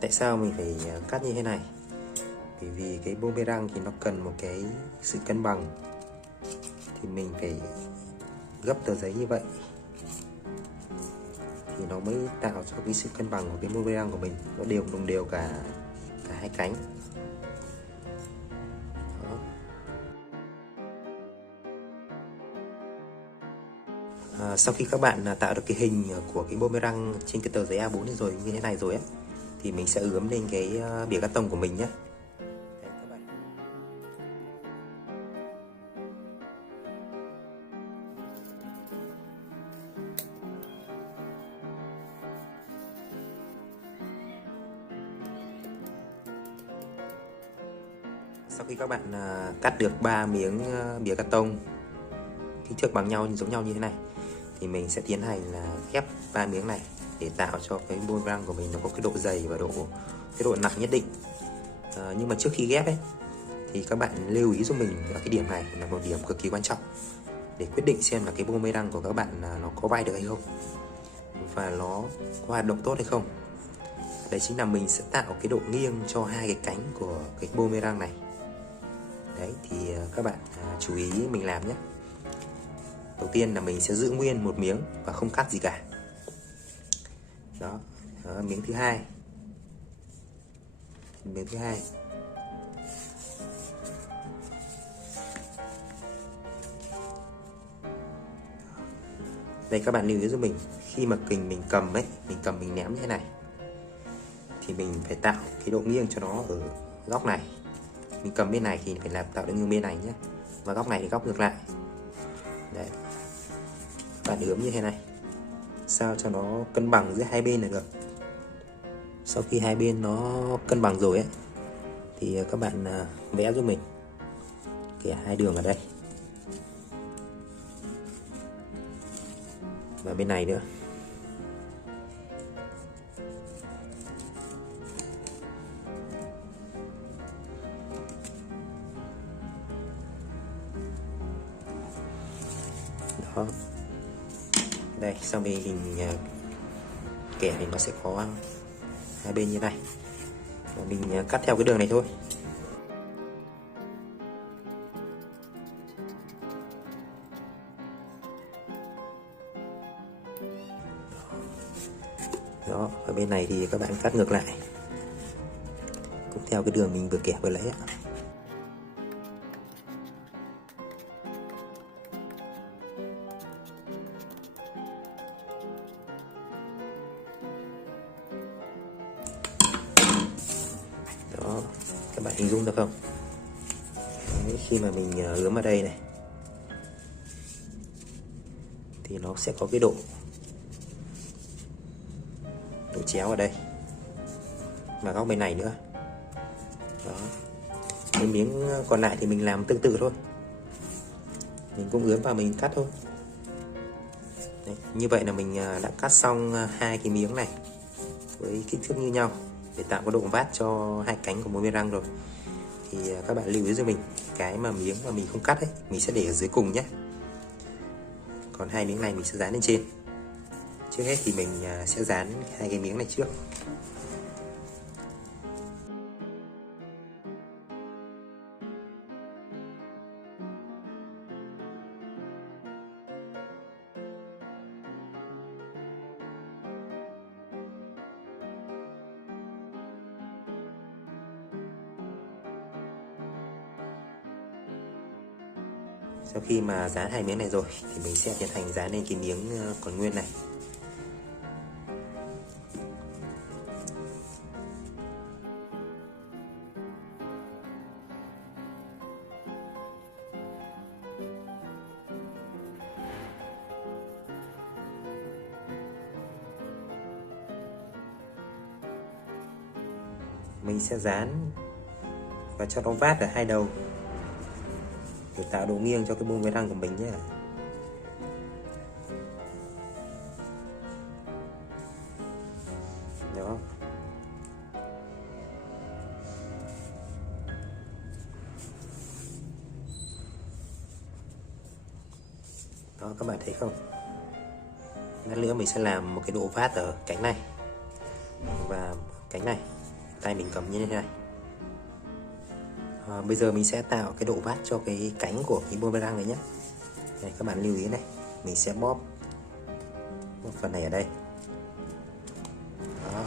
Tại sao mình phải cắt như thế này? Bởi vì cái boomerang thì nó cần một cái sự cân bằng, thì mình phải gấp tờ giấy như vậy thì nó mới tạo cho cái sự cân bằng của cái boomerang của mình, nó đồng đều cả hai cánh. Đó. Sau khi các bạn tạo được cái hình của cái boomerang trên cái tờ giấy A4 này rồi, như thế này rồi ấy, thì mình sẽ ướm lên cái bìa cắt tông của mình nhé. Đấy, các bạn. Sau khi các bạn cắt được 3 miếng bìa cắt tông kích thước bằng nhau, giống nhau như thế này, thì mình sẽ tiến hành là ghép 3 miếng này để tạo cho cái boomerang của mình nó có cái độ dày và cái độ nặng nhất định. Nhưng mà trước khi ghép ấy thì các bạn lưu ý giúp mình ở cái điểm này là một điểm cực kỳ quan trọng để quyết định xem là cái boomerang của các bạn nó có bay được hay không và nó có hoạt động tốt hay không. Đấy chính là mình sẽ tạo cái độ nghiêng cho hai cái cánh của cái boomerang này. Đấy thì các bạn chú ý mình làm nhé. Đầu tiên là mình sẽ giữ nguyên một miếng và không cắt gì cả. Đó, miếng thứ hai. Miếng thứ hai. Đây các bạn lưu ý giúp mình, khi mà kình mình cầm ấy, mình ném như thế này thì mình phải tạo cái độ nghiêng cho nó ở góc này. Mình cầm bên này thì phải làm tạo được nghiêng bên này nhé. Và góc này thì góc ngược lại. Đấy. Bạn ướm như thế này sao cho nó cân bằng giữa hai bên là được. Sau khi hai bên nó cân bằng rồi ấy thì các bạn vẽ giúp mình kẻ hai đường ở đây và bên này nữa. Đó. Đây, sau đây hình kẻ thì nó sẽ có hai bên như này và mình cắt theo cái đường này thôi. Đó, ở bên này thì các bạn cắt ngược lại cũng theo cái đường mình vừa kẻ vừa lấy ạ. Đó, các bạn hình dung được không? Đấy, khi mà mình ướm ở đây này thì nó sẽ có cái độ chéo ở đây và góc bên này nữa. Đó, cái miếng còn lại thì mình làm tương tự thôi, mình cũng ướm và mình cắt thôi. Đấy, như vậy là mình đã cắt xong hai cái miếng này với kích thước như nhau để tạo cái độ vát cho hai cánh của boomerang rồi. Thì các bạn lưu ý cho mình, cái mà miếng mà mình không cắt ấy mình sẽ để ở dưới cùng nhé, còn hai miếng này mình sẽ dán lên trên. Trước hết thì mình sẽ dán hai cái miếng này trước. Sau khi mà dán hai miếng này rồi thì mình sẽ tiến hành dán lên cái miếng còn nguyên này. Mình sẽ dán và cho nó vát ở hai đầu để tạo độ nghiêng cho cái boomerang của mình nhé. Đó. Đó, các bạn thấy không? Lát nữa mình sẽ làm một cái độ vát ở cánh này và cánh này. tay mình cầm như thế này. Bây giờ mình sẽ tạo cái độ vát cho cái cánh của cái boomerang này nhé. Này, các bạn lưu ý này, mình sẽ bóp phần này ở đây. Đó.